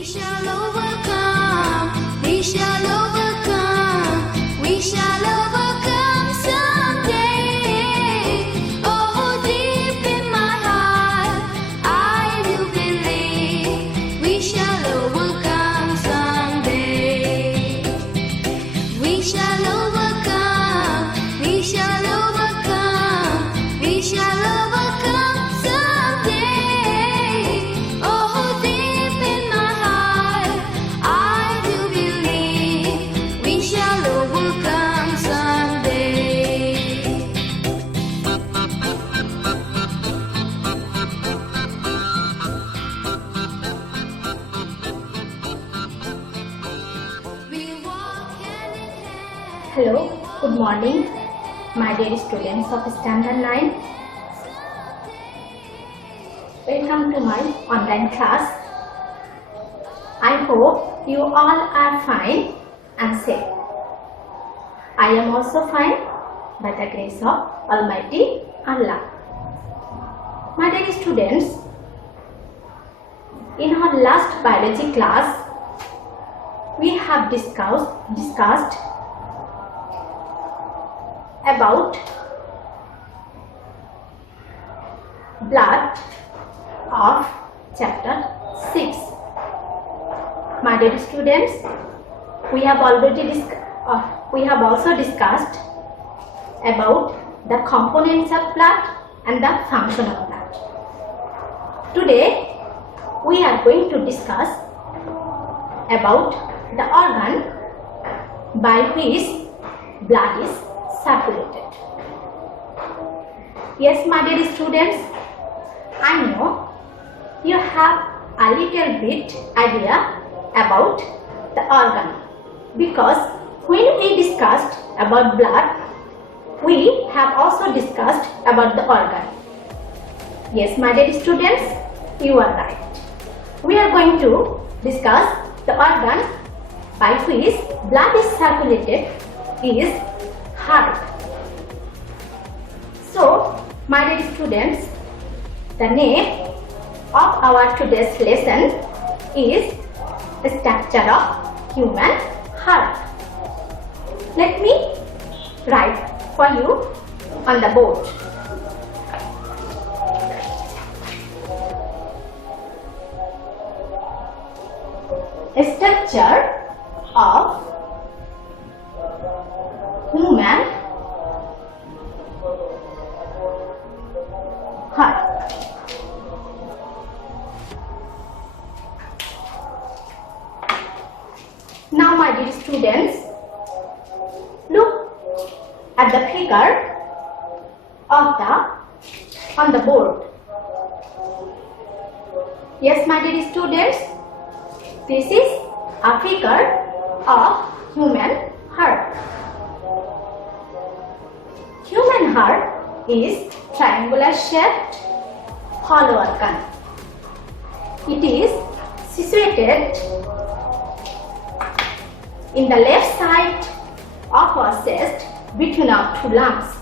We shall overcome. We shall overcome. We shall overcome someday. Oh, deep in my heart, I do believe we shall overcome someday. We shall overcome. We shall overcome. We shall overcome someday. Oh, deep in my heart, I do believe we shall overcome someday. We walk hand in hand. Hello, good morning, my dear students of Standard 9. Welcome to my online class. I hope you all are fine and safe. I am also fine by the grace of Almighty Allah. My dear students, in our last biology class, we have discussed about blood of chapter 6. My dear students, we have also discussed about the components of blood and the function of blood. Today we are going to discuss about the organ by which blood is circulated. Yes, my dear students, I know you have a little bit idea about the organ, because when we discussed about blood, we have also discussed about the organ. Yes, my dear students, you are right. We are going to discuss the organ by which blood is circulated is heart. So, my dear students, the name of our today's lesson is the structure of human heart. Let me write for you on the board. A structure of human heart. Now, my dear students, look at the figure on the board. Yes, my dear students, this is a figure of human heart. Human heart is triangular shaped hollow organ. It is situated in the left side of our chest between our two lungs.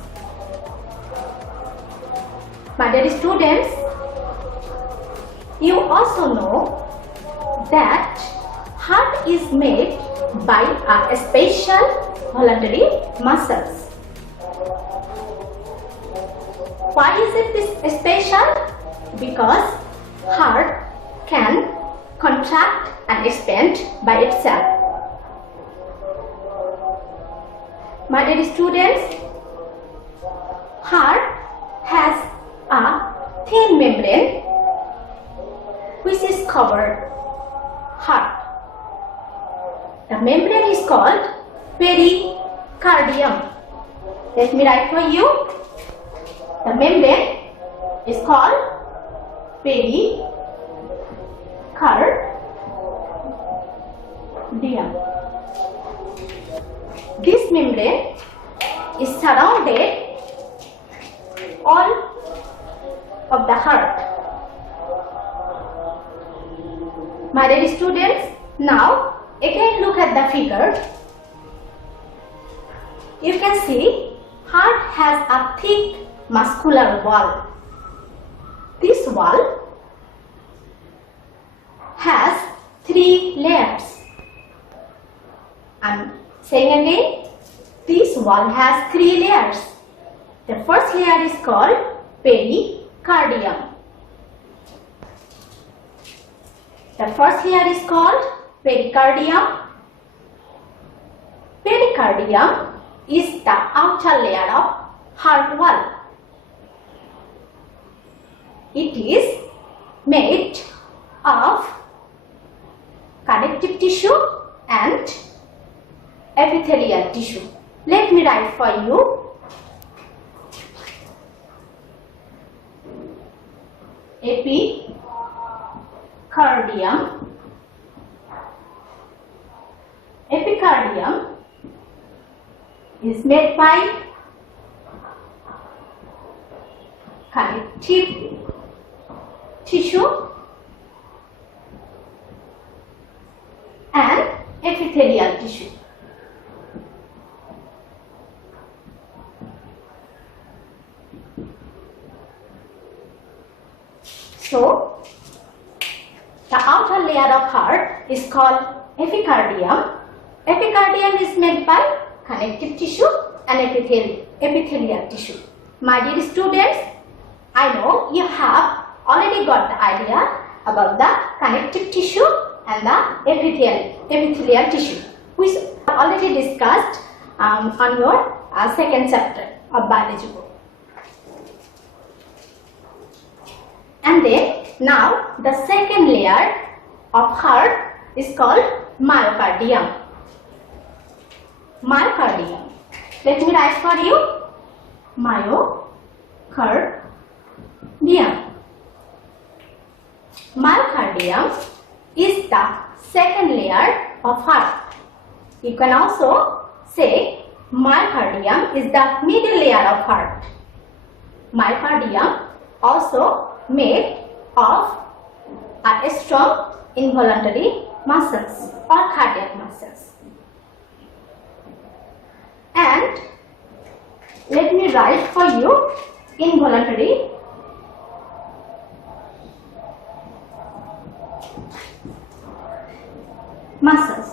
My dear students, you also know that heart is made by a special voluntary muscles. Why is it this special? Because heart can contract and expand by itself. My dear students, heart has a thin membrane which is covered heart. The membrane is called pericardium. Let me write for you. The membrane is called pericardium. This membrane is surrounded all of the heart. My dear students, now again look at the figure. You can see heart has a thick muscular wall. This wall has three layers. I'm saying again, this wall has 3 layers. The first layer is called pericardium. The first layer is called pericardium. Pericardium is the outer layer of heart wall. It is made of connective tissue and epithelial tissue. Let me write for you. Epicardium. Epicardium is made by connective tissue and epithelial tissue. So, the outer layer of heart is called epicardium. Epicardium is made by connective tissue and epithelial tissue. My dear students, I know you have already got the idea about the connective tissue and the epithelial tissue, which I already discussed on your second chapter of biology book. And then now the second layer of heart is called myocardium. Myocardium. Let me write for you. Myocardium. Myocardium is the second layer of heart. You can also say myocardium is the middle layer of heart. Myocardium also made of a strong involuntary muscles or cardiac muscles. And let me write for you involuntary muscles.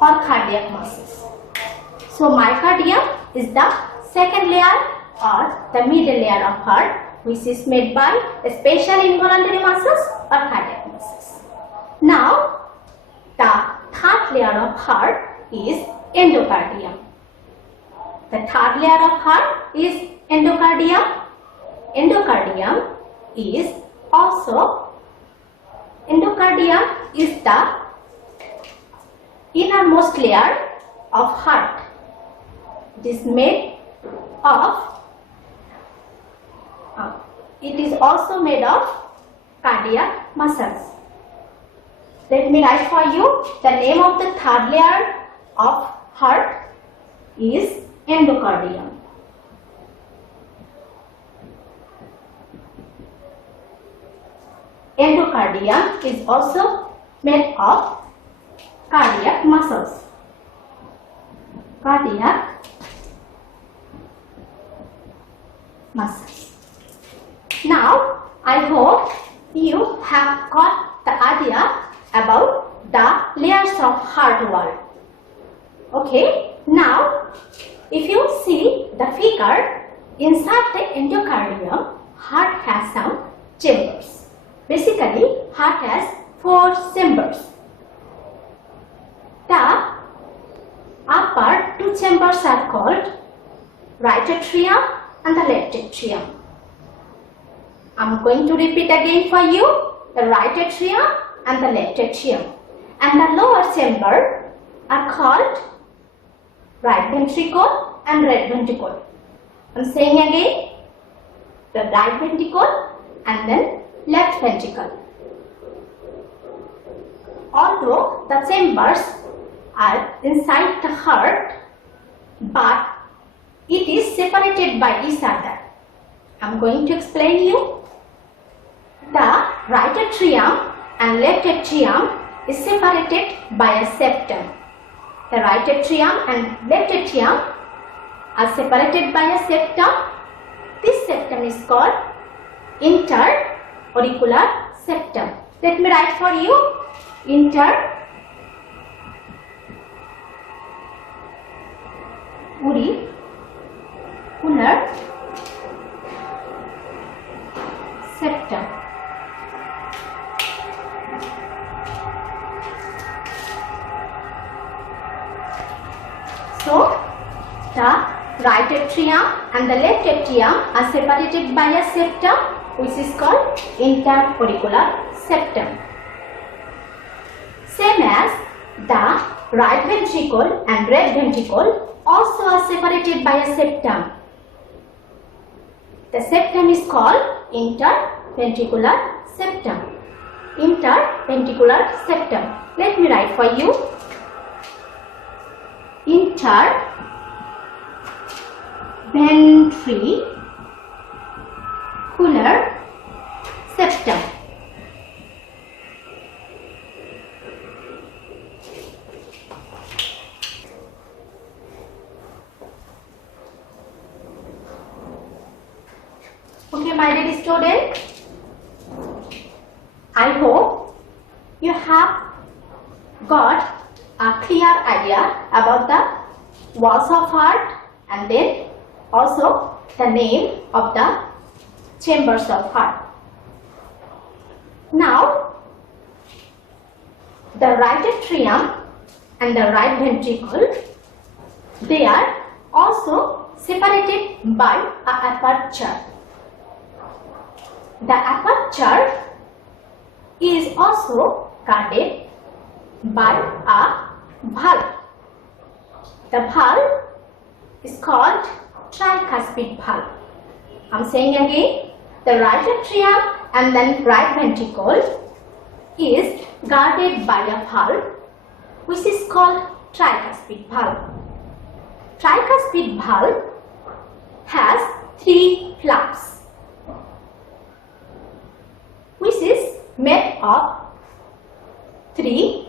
Or cardiac muscles. So myocardium is the second layer or the middle layer of heart, which is made by special involuntary muscles or cardiac muscles. Now the third layer of heart is endocardium. The third layer of heart is endocardium. Endocardium is the innermost layer of heart. It is made of it is also made of cardiac muscles. Let me write for you. The name of the third layer of heart is endocardium. Endocardium is also made of cardiac muscles. Cardiac muscles. Now, I hope you have got the idea about the layers of heart wall. Okay, now if you see the figure, inside the endocardium, heart has some chambers. Basically, heart has 4 chambers. The upper 2 chambers are called right atrium and the left atrium. I am going to repeat again for you, the right atrium and the left atrium. And the lower chamber are called right ventricle and left ventricle. I am saying again, the right ventricle and then left ventricle. Although the chambers are inside the heart, but it is separated by each other. I am going to explain you. The right atrium and left atrium is separated by a septum. The right atrium and left atrium are separated by a septum. This septum is called interstitium. auricular septum. Let me write for you. Inter-auricular septum. So, the right atrium and the left atrium are separated by a septum which is called inter-auricular septum. Same as the right ventricle and left ventricle also are separated by a septum. The septum is called interventricular septum. Interventricular septum. Let me write for you. Interventricular septum. Okay, my dear student, I hope you have got a clear idea about the walls of heart and then also the name of the chambers of heart. Now, the right atrium and the right ventricle, they are also separated by an aperture. The aperture is also guarded by a valve. The valve is called tricuspid valve. I am saying again, the right atrium and then right ventricle is guarded by a valve which is called tricuspid valve. Tricuspid valve has 3 flaps which is made of 3.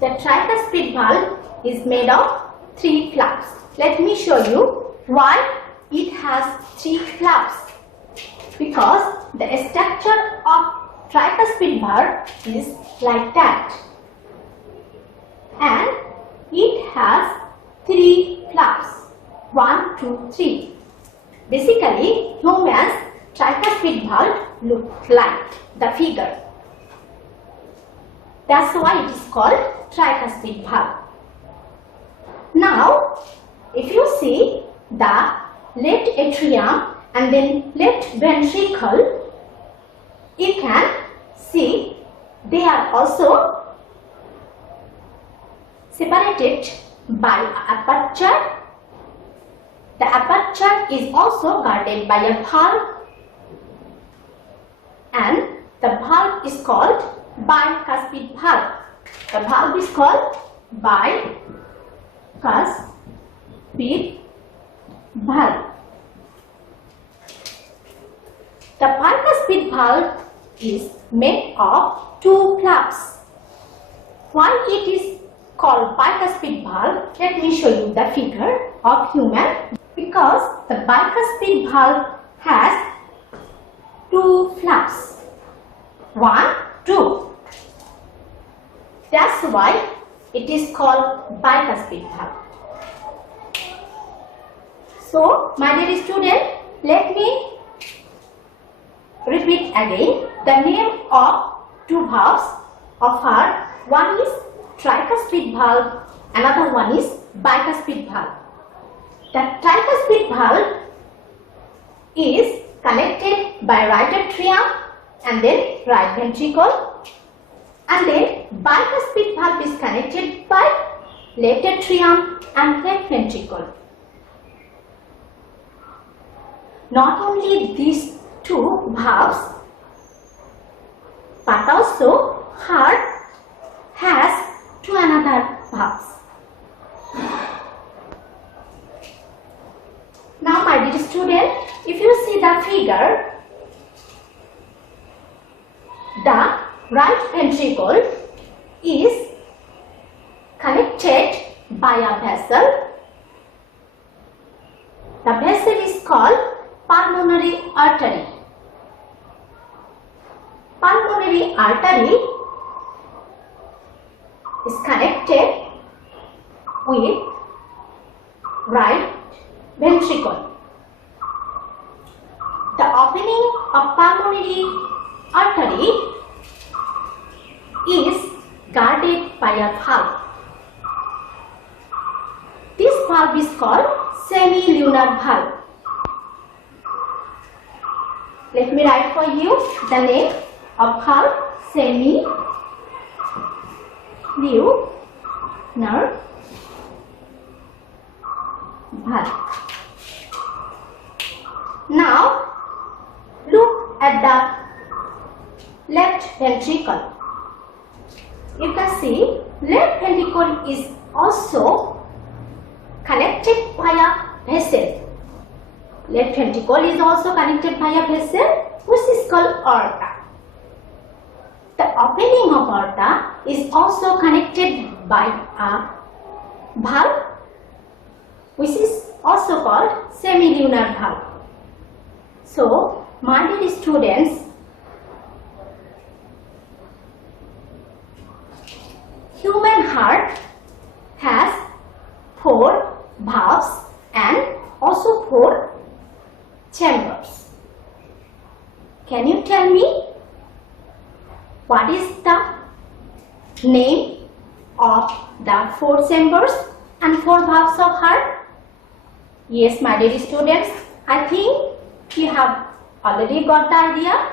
The tricuspid valve is made of 3 flaps. Let me show you why it has 3 flaps. Because the structure of tricuspid valve is like that. And it has 3 flaps. 1, 2, 3. Basically, humans tricuspid valve look like the figure. That's why it is called tricuspid valve. Now, if you see the left atrium and then left ventricle, you can see they are also separated by an aperture. The aperture is also guarded by a valve, and the valve is called bicuspid valve. The valve is called bicuspid valve. The bicuspid valve is made of 2 flaps. Why it is called bicuspid valve? Let me show you the figure of human. Because the bicuspid valve has 2 flaps. 1, 2. That's why it is called bicuspid valve. So, my dear student, let me repeat again the name of 2 valves of heart. One is tricuspid valve, another one is bicuspid valve. The tricuspid valve is connected by right atrium and then right ventricle, and then bicuspid valve is connected by left atrium and left ventricle. Not only these 2 valves, but also heart has 2 another valves. Now, my dear student, if you see the figure, the right ventricle is connected by a vessel. The vessel is called pulmonary artery. Pulmonary artery is connected with right ventricle. The opening of pulmonary artery is guarded by a valve. This valve is called semilunar valve. Let me write for you the name of valve: semilunar valve. Now look at the left ventricle. You can see left ventricle is also connected by a vessel. Left ventricle is also connected by a vessel which is called aorta. The opening of aorta is also connected by a valve which is also called semilunar valve. So, my dear students, human heart has 4 valves and also 4 chambers. Can you tell me what is the name of the 4 chambers and 4 valves of heart? Yes, my dear students, I think you have already got the idea.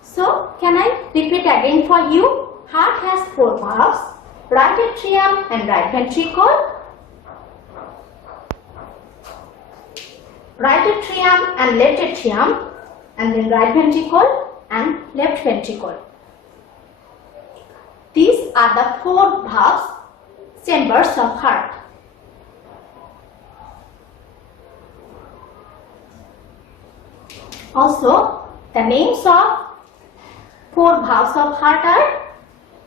So, can I repeat again for you? Heart has 4 valves: right atrium and right ventricle, right atrium and left atrium, and then right ventricle and left ventricle. These are the 4 valves, chambers of heart. Also, the names of 4 valves of heart are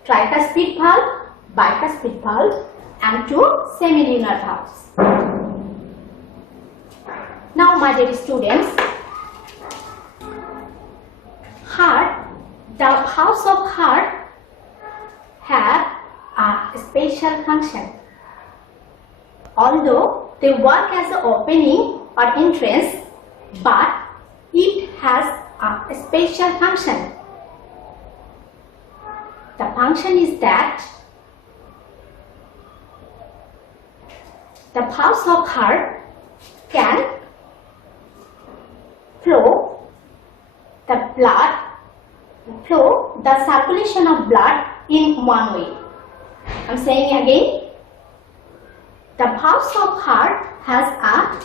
tricuspid valve, bicuspid valve, and 2 semilunar valves. Now, my dear students, the valves of heart have a special function. Although they work as an opening or entrance, but it has a special function. The function is that the valves of heart can flow the circulation of blood in one way. I am saying again, the valves of heart has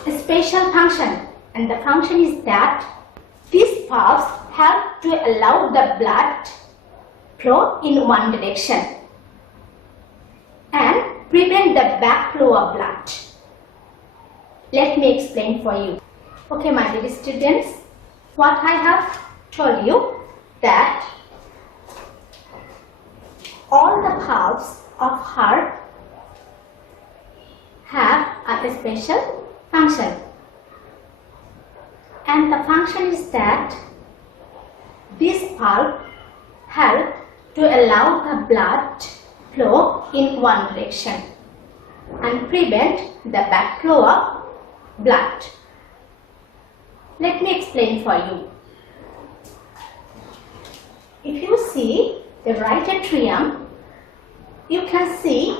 a special function, and the function is that these valves help to allow the blood flow in one direction and prevent the backflow of blood. Let me explain for you. Okay, my dear students, what I have told you that all the valves of heart have a special function, and the function is that this valve help to allow the blood flow in one direction and prevent the backflow of blood. Let me explain for you. If you see the right atrium, you can see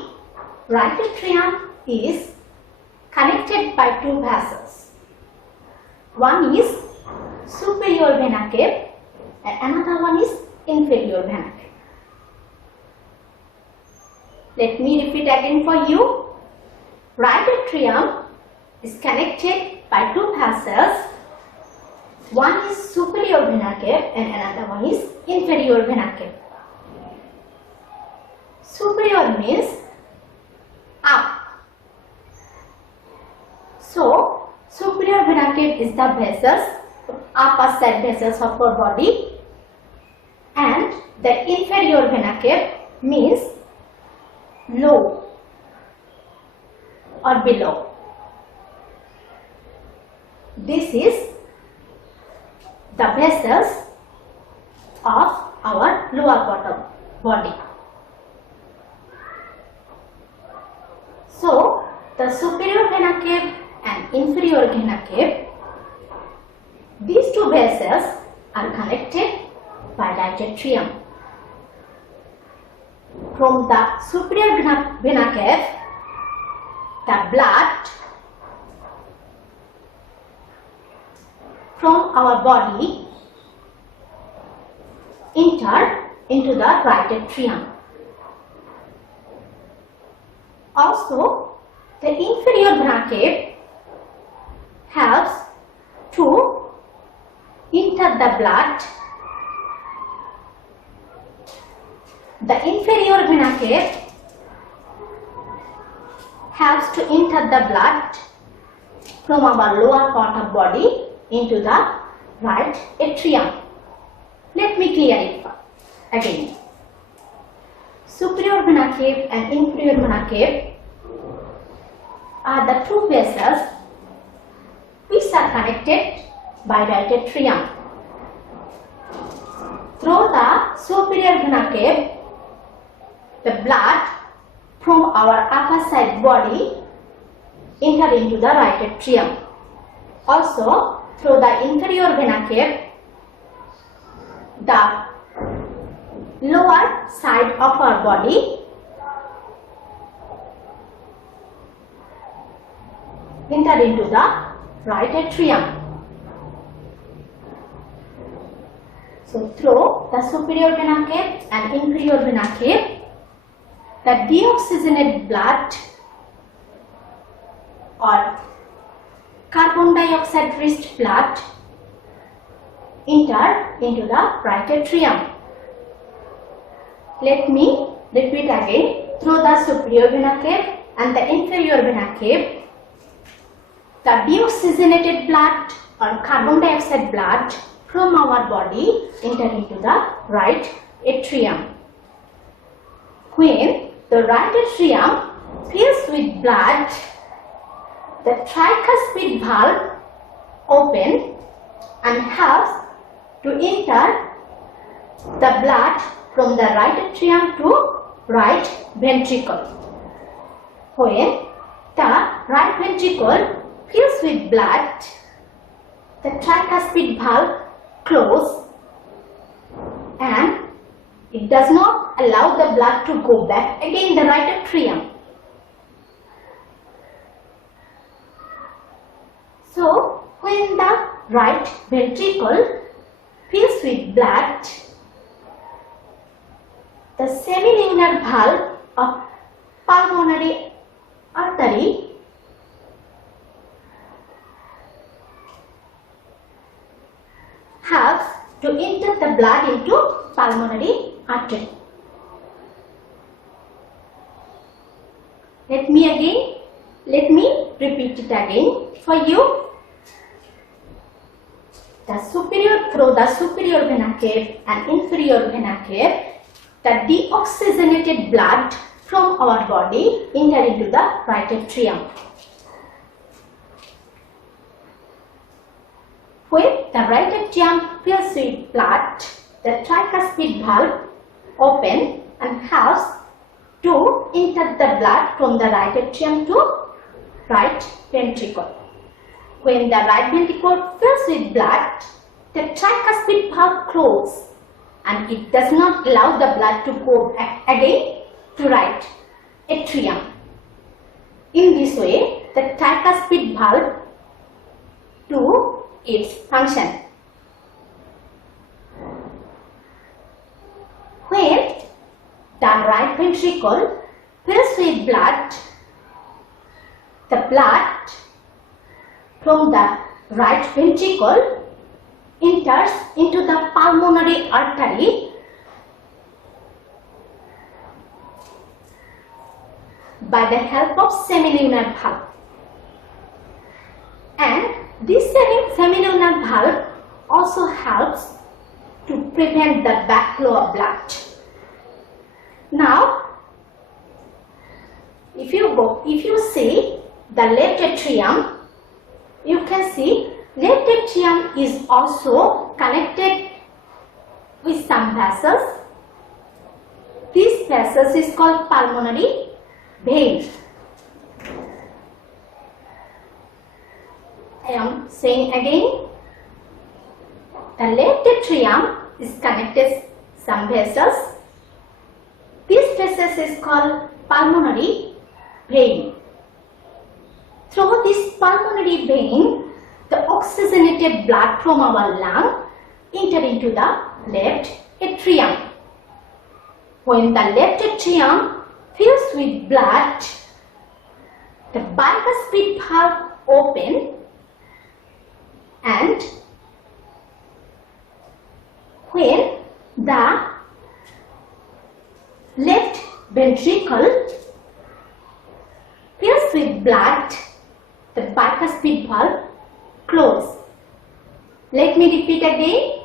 right atrium is connected by 2 vessels. One is superior vena cava and another one is inferior vena cava. Let me repeat again for you. Right atrium is connected by 2 vessels. One is superior vena cava and another one is inferior vena cava. Superior means up. So, superior vena cava is the vessels, upper side vessels of our body, and the inferior vena cava means low or below. This is the vessels of our lower body. So, the superior vena cava and inferior vena cava, these two vessels are connected by right atrium. From the superior vena cava, the blood from our body enter into the right atrium. Also, the inferior vena cava helps to enter the blood. The inferior vena cava helps to enter the blood from our lower part of body into the right atrium. Let me clear it again. Superior vena cava and inferior vena cava are the two vessels which are connected by right atrium. Through the superior vena cava, the blood from our upper side body enter into the right atrium. Also, through the inferior vena cava, the lower side of our body enter into the right atrium. So, through the superior vena cava and inferior vena cava, the deoxygenated blood or carbon dioxide rich blood enter into the right atrium. Let me repeat again. Through the superior vena cava and the inferior vena cava, the deoxygenated blood or carbon dioxide blood from our body enter into the right atrium. When the right atrium fills with blood, the tricuspid valve open and helps to enter the blood from the right atrium to right ventricle. When the right ventricle fills with blood, the tricuspid valve closes and it does not allow the blood to go back again in the right atrium. So, when the right ventricle fills with blood, the semilunar valve of pulmonary artery helps to enter the blood into pulmonary artery. Let me repeat it again for you. Through the superior vena cava and inferior vena cava, the deoxygenated blood from our body enter into the right atrium. When the right atrium fills with blood, the tricuspid valve open and helps to enter the blood from the right atrium to right ventricle. When the right ventricle fills with blood, the tricuspid valve closes and it does not allow the blood to go back again to right atrium. In this way, the tricuspid valve do its function. When the right ventricle fills with blood, the blood from the right ventricle enters into the pulmonary artery by the help of semilunar valve. And this semilunar valve also helps to prevent the backflow of blood. Now, if you see the left atrium, you can see Left atrium is also connected with some vessels. This vessels is called pulmonary vein. I am saying again, the left atrium is connected some vessels. This vessels is called pulmonary vein. Through this pulmonary vein, the oxygenated blood from our lung enter into the left atrium. When the left atrium fills with blood, the bicuspid valve open and when the left ventricle fills with blood, the bicuspid valve close. Let me repeat again.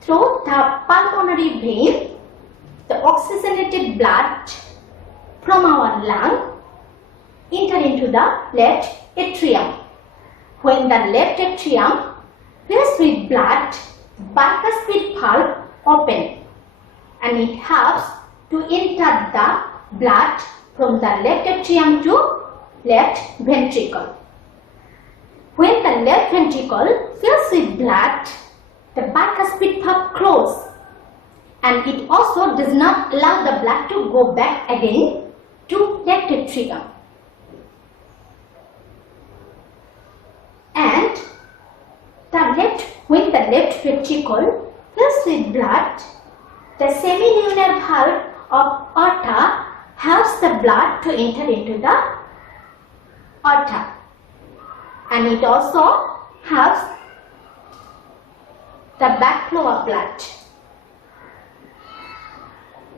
Through the pulmonary vein, the oxygenated blood from our lung enter into the left atrium. When the left atrium fills with blood, bicuspid valve open and it helps to enter the blood from the left atrium to left ventricle. When the left ventricle fills with blood, the bicuspid valve close and it also does not allow the blood to go back again to left atrium. And when the left ventricle fills with blood, the semilunar valve of aorta helps the blood to enter into the aorta, and it also helps the backflow of blood,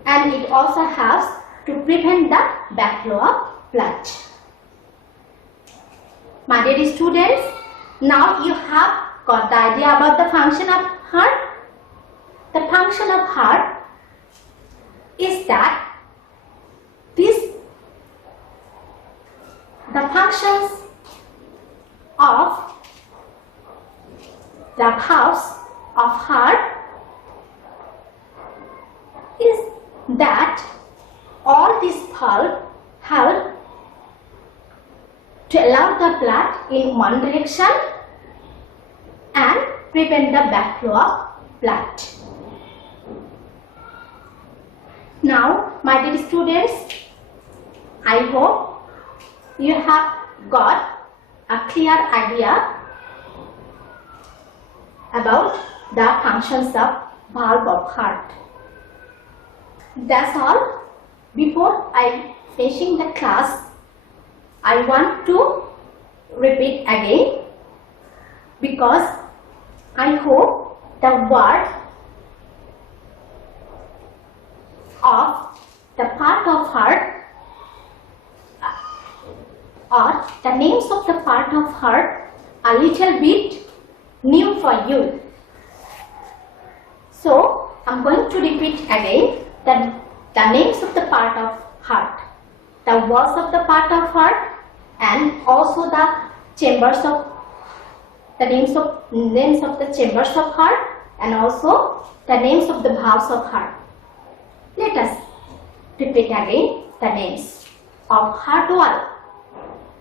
and it also helps to prevent the backflow of blood. My dear students, now you have got the idea about the function of heart. The function of heart is that the functions of the valves of heart is that all these valves help to allow the blood in one direction and prevent the backflow of blood. Now, my dear students, I hope you have got a clear idea about the functions of valve of heart. That's all. Before I finishing the class, I want to repeat again because I hope the word of the part of heart or the names of the part of heart a little bit new for you. So I am going to repeat again the names of the part of heart, the walls of the part of heart, and also the chambers of the names of the chambers of heart, and also the names of the valves of heart. Let us repeat again the names of heart wall.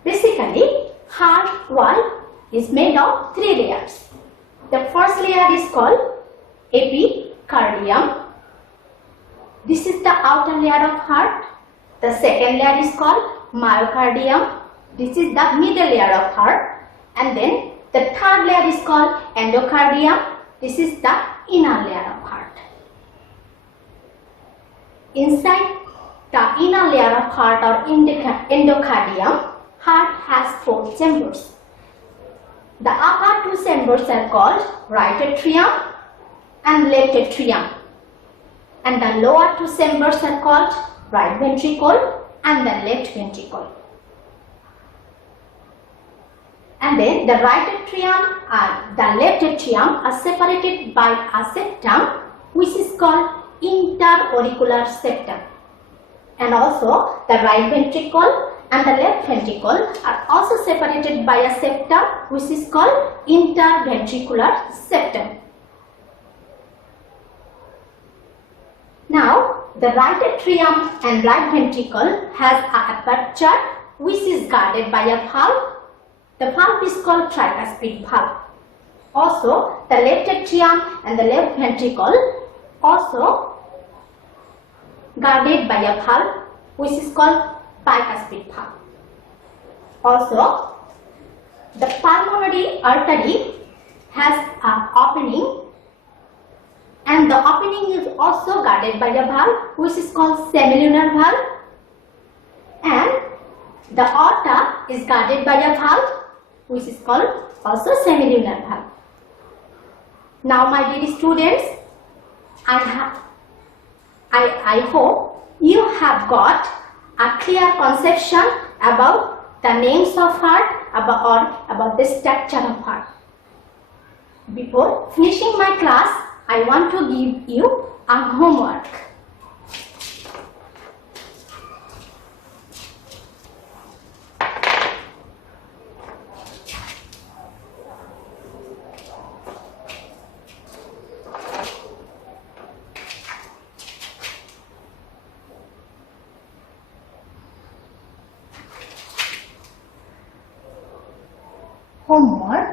Basically, heart wall is made of 3 layers. The first layer is called epicardium. This is the outer layer of heart. The second layer is called myocardium. This is the middle layer of heart. And then the third layer is called endocardium. This is the inner layer of heart. Inside the inner layer of heart or endocardium, heart has 4 chambers. The upper 2 chambers are called right atrium and left atrium, and the lower 2 chambers are called right ventricle and the left ventricle. And then the right atrium and the left atrium are separated by a septum which is called interauricular septum, and also the right ventricle and the left ventricle are also separated by a septum which is called interventricular septum. Now, the right atrium and right ventricle has an aperture which is guarded by a valve. The valve is called tricuspid valve. Also, the left atrium and the left ventricle also guarded by a valve which is called bicuspid valve. Also, the pulmonary artery has an opening, and the opening is also guarded by a valve which is called semilunar valve, and the aorta is guarded by a valve which is called also semilunar valve. Now, my dear students, I hope you have got a clear conception about the names of heart about the structure of heart. Before finishing my class, I want to give you a homework. Homework.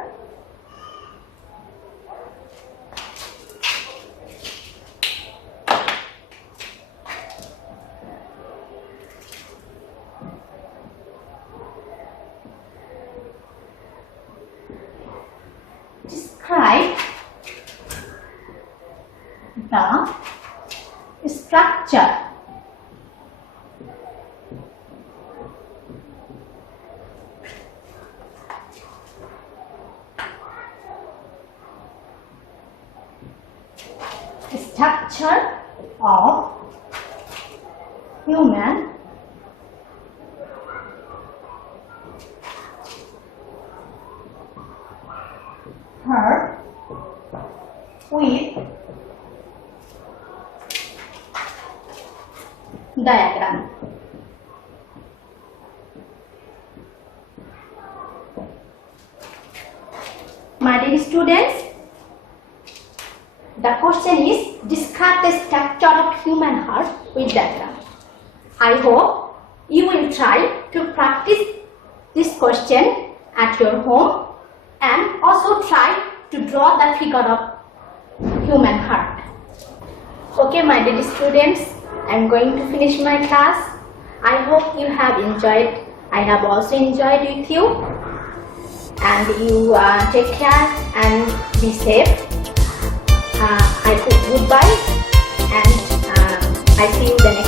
Describe the structure of human heart with diagram. My dear students, the question is describe the structure of human heart with diagram. I hope you will try to practice this question at your home and also try to draw the figure of human heart. Okay, my dear students, I am going to finish my class. I hope you have enjoyed. I have also enjoyed with you, and you take care and be safe. I say goodbye, and I see you the next